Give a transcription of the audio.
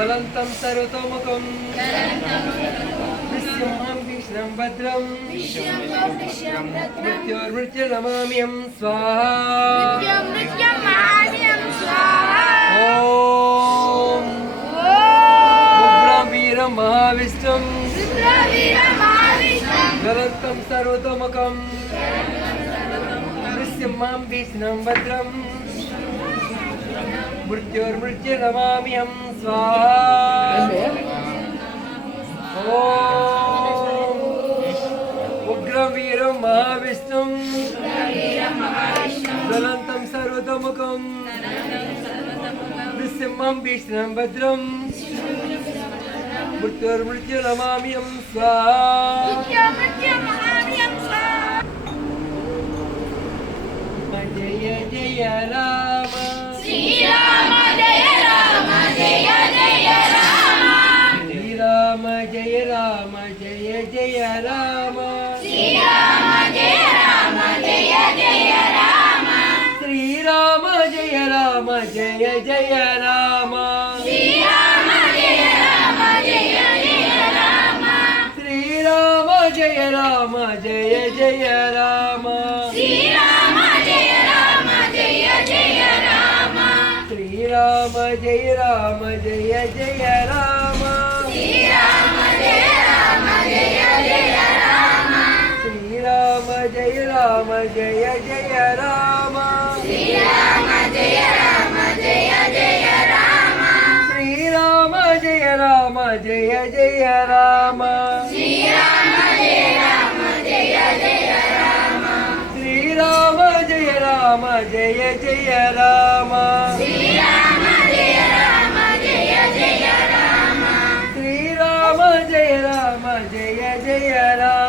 ज्वलन्तं सर्वतोमुखं नृसिंहं भीषणं भद्रं मृत्योर्मृत्युर्नमाम्यहं स्वाहा ॐ उग्रं वीरं महाविष्णुं ज्वलन्तं सर्वतोमुखं नृसिंहं भीषणं भद्रं मृत्योर्मृत्युर्नमाम्यहं स्वाहा ॐ उग्रवीरं महाविष्णुं ज्वलन्तं सर्वतोमुखं नृसिंहं भीषणं भद्रं मृत्योर्मृत्युर्नमाम्यहं स्वाहा जय जय राम श्रीराम जय राम जय जय राम श्रीराम जय राम जय जय राम श्रीराम जय राम जय जय राम श्रीराम जय राम जय जय राम श्रीराम जय राम जय जय राम श्रीराम जय राम जय जय राम श्रीराम जय राम जय जय राम श्रीराम जय राम जय जय राम श्रीराम जय राम जय जय राम श्रीराम जय राम जय जय राम श्रीराम जय राम जय जय राम श्रीराम जय राम जय जय राम श्रीराम जय राम जय जय राम श्रीराम जय राम जय जय राम श्रीराम जय राम जय जय राम श्रीराम जय राम जय जय राम